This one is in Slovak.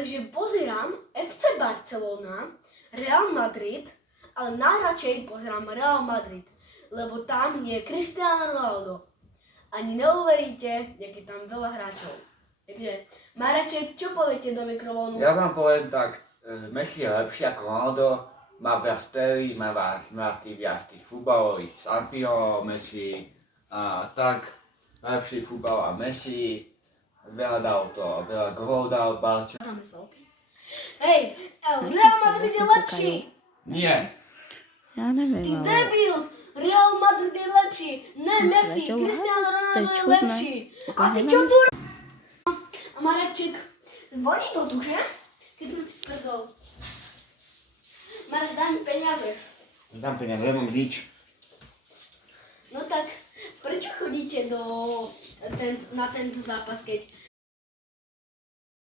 Takže pozerám FC Barcelona, Real Madrid, ale najradšej pozerám Real Madrid, lebo tam je Cristiano Ronaldo. Ani neuveríte, jak je tam veľa hráčov. Takže, Mareček, čo poviete do mikrofónu? Ja vám poviem tak, Messi je lepší ako Ronaldo, má viac strely, má viac tých futbalových šampiónov, Messi a tak, lepší futbal a Messi, veľa gólov dal Barča. Dáme sa, OK? Hej, Real Madrid je lepší! Nie, Já nevím, Ty ale... debil! Real Madrid je lepší! Ne Messi, to je Cristiano Ronaldo je čudné. lepší! A ty čo tu... A Mareček, voní to tu, že? Keď tu ti prdol. Marek, daj mi peniaze. dám peniaze, nemám nič. No tak, prečo chodíte na tento zápas, keď